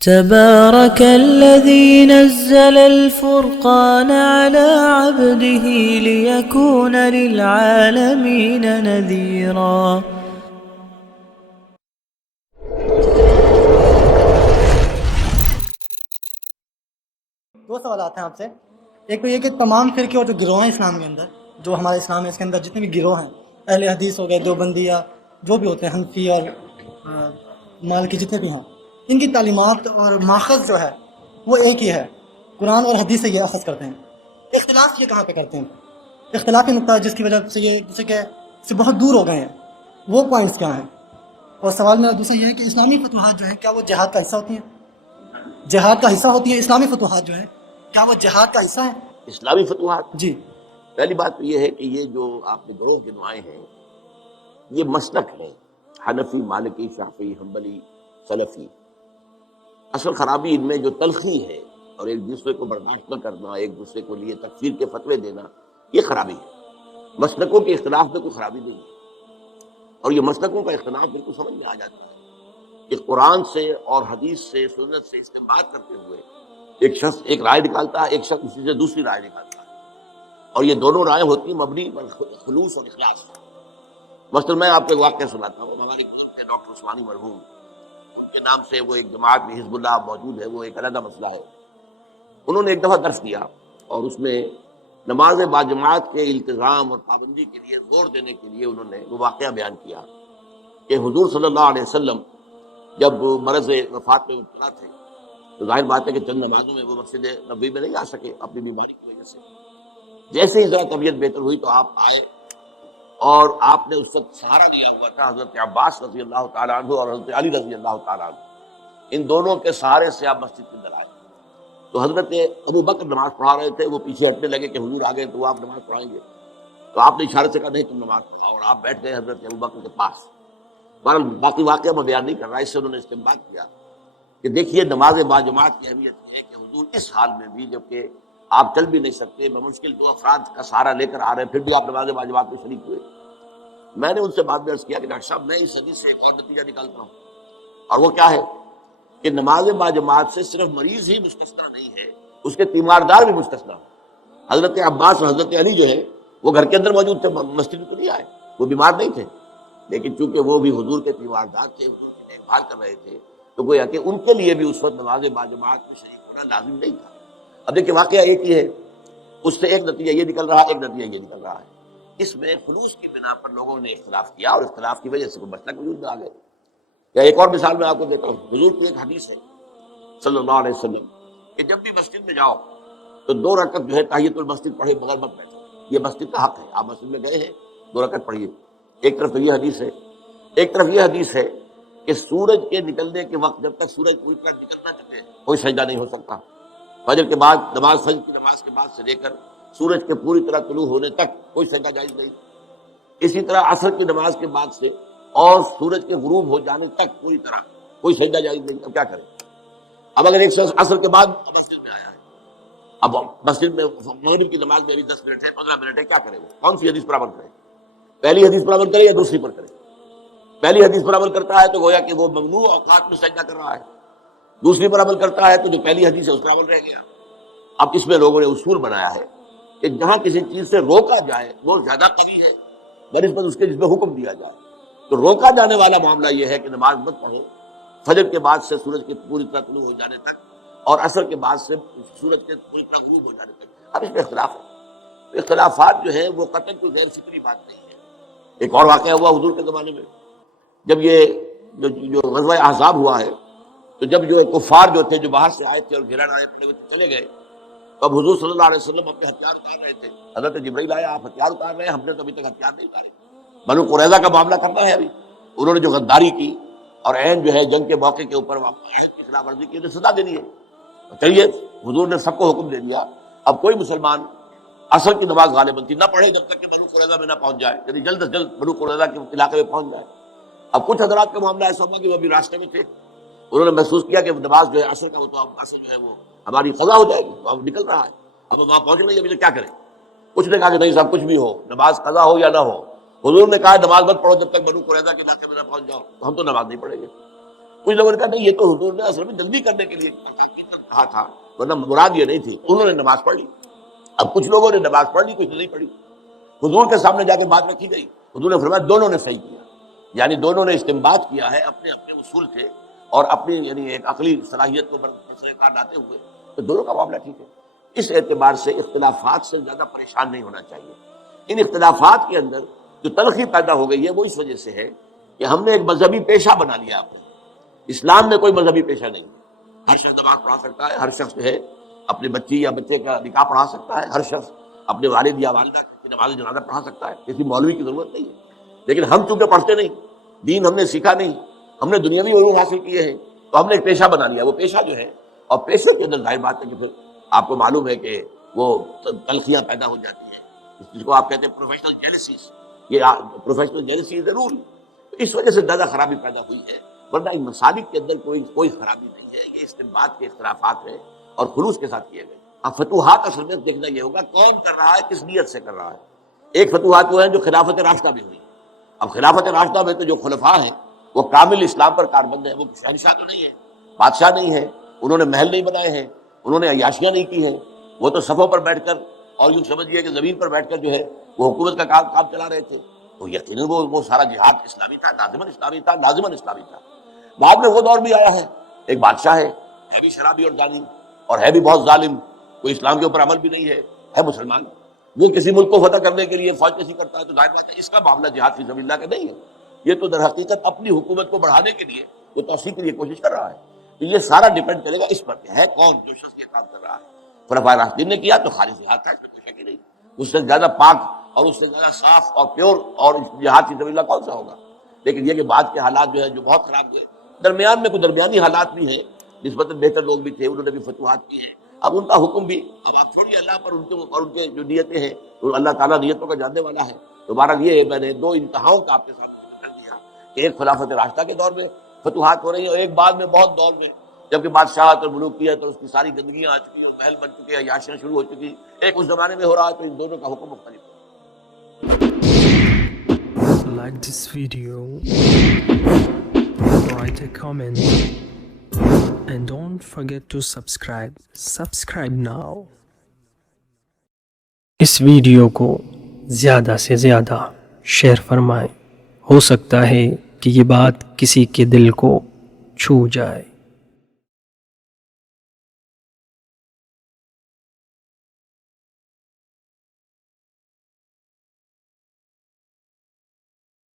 تبارك الذي نزل الفرقان على عبده ليكون للعالمين نذيرا۔ دو سوالات ہیں آپ سے۔ ایک تو یہ کہ تمام فرقے اور جو گروہ ہیں اسلام کے اندر، جو ہمارا اسلام ہے اس کے اندر جتنے بھی گروہ ہیں، اہل حدیث ہو گئے، دیوبندیہ، جو بھی ہوتے ہیں، حنفی اور مالکی، جتنے بھی ہیں، ان کی تعلیمات اور ماخذ جو ہے وہ ایک ہی ہے، قرآن اور حدیث سے یہ اخذ کرتے ہیں۔ اختلاف یہ کہاں پہ کرتے ہیں؟ اختلافی نقطہ جس کی وجہ سے یہ ایک دوسرے کے سے بہت دور ہو گئے ہیں، وہ پوائنٹس کیا ہیں؟ اور سوال میرا دوسرا یہ ہے کہ اسلامی فتوحات جو ہیں کیا وہ جہاد کا حصہ ہوتی ہیں؟ جہاد کا حصہ ہوتی ہیں اسلامی فتوحات جو ہیں، کیا وہ جہاد کا حصہ ہے؟ اسلامی فتوحات، جی، پہلی بات تو یہ ہے کہ یہ جو آپ نے گروہ کے نمائے ہیں یہ مسلک ہے، حنفی، مالکی، شافعی، حنبلی، سلفی۔ اصل خرابی ان میں جو تلخی ہے اور ایک دوسرے کو برداشت نہ کرنا، ایک دوسرے کو لیے تکفیر کے فتوے دینا، یہ خرابی ہے۔ مسلکوں کے اختلاف میں کوئی خرابی نہیں ہے، اور یہ مسلکوں کا اختلاف بالکل سمجھ میں آ جاتا ہے کہ قرآن سے اور حدیث سے، سنت سے استنباط کرتے ہوئے ایک شخص ایک رائے نکالتا ہے، ایک شخص اسی سے دوسری رائے نکالتا ہے، اور یہ دونوں رائے ہوتی ہیں مبنی پر خلوص اور اخلاص۔ مثلا میں آپ کو ایک واقعہ سناتا ہوں۔ ہمارے بزرگ تھے ڈاکٹر عثمانی مرحوم، ان کے نام سے وہ ایک جماعت میں حزب اللہ موجود ہے، وہ ایک علیحدہ مسئلہ ہے۔ انہوں نے ایک دفعہ درس دیا اور اس میں نماز باجماعت کے التزام اور پابندی کے لیے زور دینے کے لیے انہوں نے وہ واقعہ بیان کیا کہ حضور صلی اللہ علیہ وسلم جب مرض وفات میں مبتلا تھے تو ظاہر بات ہے کہ چند نمازوں میں وہ مسجد نبوی میں نہیں آ سکے اپنی بیماری کی وجہ سے۔ جیسے ہی ذرا طبیعت بہتر ہوئی تو آپ آئے، اور آپ نے اس وقت سہارا لیا ہوا تھا حضرت عباس رضی اللہ تعالیٰ عنہ اور حضرت علی رضی اللہ تعالیٰ عنہ، ان دونوں کے سہارے سے آپ مسجد کے اندر آئے۔ تو حضرت ابو بکر نماز پڑھا رہے تھے، وہ پیچھے ہٹنے لگے کہ حضور آ گئے تو آپ نماز پڑھائیں گے، تو آپ نے اشارے سے کہا نہیں تم نماز پڑھاؤ، اور آپ بیٹھ گئے حضرت ابو بکر کے پاس۔ بہرحال باقی واقعہ میں بیان نہیں کر رہا، اس سے انہوں نے استنباط کیا کہ دیکھیے نماز باجماعت کی اہمیت ہے کہ حضور اس حال میں بھی، جبکہ آپ چل بھی نہیں سکتے، بمشکل دو افراد کا سہارا لے کر آ رہے ہیں، پھر بھی آپ نماز باجماعت میں شریک ہوئے۔ میں نے ان سے بعد میں عرض کیا کہ ڈاکٹر صاحب میں اس حدیث سے ایک اور نتیجہ نکالتا ہوں، اور وہ کیا ہے کہ نماز باجماعت سے صرف مریض ہی مستثنیٰ نہیں ہے، اس کے تیماردار بھی مستثنیٰ ہیں۔ حضرت عباس اور حضرت علی جو ہے وہ گھر کے اندر موجود تھے، مسجد میں تو نہیں آئے، وہ بیمار نہیں تھے، لیکن چونکہ وہ بھی حضور کے تیماردار تھے، حضور کی دیکھ بھال کر رہے تھے، تو گویا کہ ان کے لیے بھی اس وقت نماز باجماعت میں شریک ہونا لازم نہیں تھا۔ اب دیکھیں واقعہ ایک ہی ہے، اس سے ایک نتیجہ یہ نکل رہا ہے، ایک نتیجہ یہ نکل رہا ہے۔ اس میں خلوص کی بنا پر لوگوں نے اختلاف کیا، اور اختلاف کی وجہ سے کوئی مسئلہ وجود میں آ گئے۔ یا ایک اور مثال میں آپ کو دیتا ہوں، حضور کی ایک حدیث ہے صلی اللہ علیہ وسلم کہ جب بھی مسجد میں جاؤ تو 2 رکعت جو ہے تحیۃ المسجد پڑھے بغیر مت بیٹھو، یہ مسجد کا حق ہے، آپ مسجد میں گئے ہیں 2 رکعت پڑھیے۔ ایک طرف تو یہ حدیث ہے، ایک طرف یہ حدیث ہے کہ سورج کے نکلنے کے وقت جب تک سورج پوری طرح نکل نہ چکے کوئی سجدہ نہیں ہو سکتا۔ فجر کے بعد فجر کی نماز کے بعد سے لے کر سورج کے پوری طرح طلوع ہونے تک کوئی سجدہ جائز نہیں۔ اسی طرح عصر کی نماز کے بعد سے اور سورج کے غروب ہو جانے تک پوری طرح کوئی سجدہ جائز نہیں۔ اب کیا کریں؟ اب اگر ایک شخص عصر کے بعد مسجد میں آیا ہے، اب مسجد میں مغرب کی نماز میں ابھی 10 منٹ ہے، 15 منٹ ہے، کیا کرے؟ وہ کون سی حدیث پر عمل کرے؟ پہلی حدیث پر عمل کرے یا دوسری پر کرے؟ پہلی حدیث پر عمل کرتا ہے تو گویا کہ وہ ممنوع اوقات میں سجدہ کر رہا ہے، دوسری پر عمل کرتا ہے تو جو پہلی حدیث ہے اس پر عمل رہ گیا۔ اب اس میں لوگوں نے اصول بنایا ہے کہ جہاں کسی چیز سے روکا جائے وہ زیادہ قوی ہے بنسبت اس کے جس میں حکم دیا جائے۔ تو روکا جانے والا معاملہ یہ ہے کہ نماز مت پڑھو فجر کے بعد سے سورج کے پوری طرح طلوع ہو جانے تک، اور عصر کے بعد سے سورج کے پوری طرح غروب ہو جانے تک۔ اب اس میں اختلاف ہے، اختلافات جو ہیں وہ قطعاً کوئی غیر فکری بات نہیں ہے۔ ایک اور واقعہ ہوا حضور کے زمانے میں، جب یہ جو غزوہ احزاب ہوا ہے، تو جب جو کفار جو تھے جو باہر سے آئے تھے اور گھیرا ڈالے اپنے چلے گئے، تب حضور صلی اللہ علیہ وسلم اپنے ہتھیار اتار رہے تھے۔ حضرت جبرائیل آیا، آپ ہتھیار اتار رہے ہیں، ہم نے تو ابھی تک ہتھیار نہیں اتارے، بنو قریظہ کا معاملہ کرنا ہے ابھی۔ انہوں نے جو غداری کی اور عین جو ہے جنگ کے موقع کے اوپر عہد کی خلاف ورزی کی، انہیں سزا دینی ہے۔ چلیے حضور نے سب کو حکم دے دیا، اب کوئی مسلمان عصر کی نماز غالباً تھی نہ پڑھے جب تک کہ بنو قریظہ میں نہ پہنچ جائے، یعنی جلد از جلد بنو قریظہ کے علاقے میں پہنچ جائے۔ اب کچھ حضرات کا معاملہ ایسا ہوا کہ وہ ابھی راستے میں تھے، انہوں نے محسوس کیا کہ نماز جو ہے عصر کا وہ تو اب عصر جو ہے وہ ہماری قضا ہو جائے گی، اب نکل رہا ہے، اب وہاں پہنچ نہیں، ابھی تک کیا کریں؟ کچھ نے کہا کہ نہیں صاحب کچھ بھی ہو، نماز قضا ہو یا نہ ہو، حضور نے کہا نماز مت پڑھو جب تک بنو قریظہ کے علاقے میں نہ پہنچ جاؤ، تو ہم تو نماز نہیں پڑھیں گے۔ کچھ لوگوں نے کہا نہیں یہ تو حضور نے اصل میں جلدی کرنے کے لیے کہا تھا، ورنہ مراد یہ نہیں تھی، انہوں نے نماز پڑھ لی۔ اب کچھ لوگوں نے نماز پڑھ لی، کچھ نے نہیں پڑھی، حضور کے سامنے جا کے بات رکھی گئی، حضور نے فرمایا دونوں نے صحیح کیا، یعنی دونوں نے استنباط کیا ہے اپنے اپنے اصول سے اور اپنی یعنی ایک عقلی صلاحیت کو برسر کار لاتے ہوئے، تو دونوں کا معاملہ ٹھیک ہے۔ اس اعتبار سے اختلافات سے زیادہ پریشان نہیں ہونا چاہیے۔ ان اختلافات کے اندر جو تلخی پیدا ہو گئی ہے وہ اس وجہ سے ہے کہ ہم نے ایک مذہبی پیشہ بنا لیا اپنے۔ اسلام میں کوئی مذہبی پیشہ نہیں ہے، ہر شخص نماز پڑھا سکتا ہے، ہر شخص جو ہے اپنی بچی یا بچے کا نکاح پڑھا سکتا ہے، ہر شخص اپنے والد یا والدہ کی نماز جنازہ پڑھا سکتا ہے، کسی مولوی کی ضرورت نہیں ہے۔ لیکن ہم چونکہ پڑھتے نہیں، دین ہم نے سیکھا نہیں، ہم نے دنیاوی علوم حاصل کیے ہیں، تو ہم نے ایک پیشہ بنا لیا۔ وہ پیشہ جو ہے، اور پیشے کے اندر ظاہر بات ہے کہ پھر آپ کو معلوم ہے کہ وہ تلخیاں پیدا ہو جاتی ہیں، جس کو آپ کہتے ہیں پروفیشنل جیلسیز، یہ پروفیشنل جیلسی از اے رول، اس وجہ سے زیادہ خرابی پیدا ہوئی ہے، ورنہ ان مسالک کے اندر کوئی خرابی نہیں ہے، یہ استنباط کے اختلافات ہیں اور خلوص کے ساتھ کیے گئے۔ اب فتوحات اصل میں دیکھنا یہ ہوگا کون کر رہا ہے، کس نیت سے کر رہا ہے۔ ایک فتوحات وہ ہیں جو خلافت راشدہ میں ہوئی، اب خلافت راشدہ میں تو جو خلفاء ہیں وہ کامل اسلام پر کاربند ہیں، وہ شہنشاہ تو نہیں ہے، بادشاہ نہیں ہے، انہوں نے محل نہیں بنائے ہیں، انہوں نے عیاشیاں نہیں کی ہیں، وہ تو صفوں پر بیٹھ کر اور یوں سمجھیے کہ زمین پر بیٹھ کر جو ہے وہ حکومت کا کام چلا رہے تھے، تو یقیناً وہ سارا جہاد اسلامی تھا، لازماً اسلامی تھا، لازماً اسلامی تھا۔ بعد میں وہ دور بھی آیا ہے، ایک بادشاہ ہے بھی شرابی اور ظالم، اور ہے بھی بہت ظالم، کوئی اسلام کے اوپر عمل بھی نہیں ہے مسلمان، وہ کسی ملک کو فتح کرنے کے لیے فوج کسی کرتا ہے، تو ظاہر بات ہے اس کا معاملہ جہاد فی سبیل اللہ کا نہیں ہے، یہ تو در حقیقت اپنی حکومت کو بڑھانے کے لیے وہ توسیع کے لیے کوشش کر رہا ہے۔ تو یہ سارا ڈیپینڈ کرے گا اس پر کہ ہے کون جو شخص یہ کام کر رہا ہے۔ خلفائے راشدین نے کیا تو خالص جہاد تھا، کوئی شک ہی نہیں، اس سے زیادہ پاک اور اس سے زیادہ صاف اور پیور اور جہاد فی سبیل اللہ کون سا ہوگا۔ لیکن یہ کہ بعد کے حالات جو ہے جو بہت خراب ہوئے، درمیان میں کوئی درمیانی حالات بھی ہیں، نسبتاً بہتر لوگ بھی تھے، انہوں نے بھی فتوحات کی ہیں، اب ان کا حکم بھی، اب آپ چھوڑیے اللہ پر ان کے جو نیتیں ہیں، تو اللہ تعالیٰ نیتوں کا جاننے والا ہے۔ دوبارہ یہ ہے، میں نے دو انتہاؤں کا آپ کے سامنے کر دیا کہ ایک خلافت راشدہ کے دور میں فتوحات ہو رہی ہیں، اور ایک بعد میں بہت دور میں جبکہ بادشاہت اور ملوکیت اور اس کی ساری گندگیاں آ چکی اور محل بن چکے، عیاشیاں شروع ہو چکی، ایک اس زمانے میں ہو رہا ہے، تو ان دونوں کا حکم مختلف ہے۔ Like this video, write a comment, and don't forget to subscribe. Subscribe now. اس ویڈیو کو زیادہ سے زیادہ شیئر فرمائیں، ہو سکتا ہے کہ یہ بات کسی کے دل کو چھو جائے۔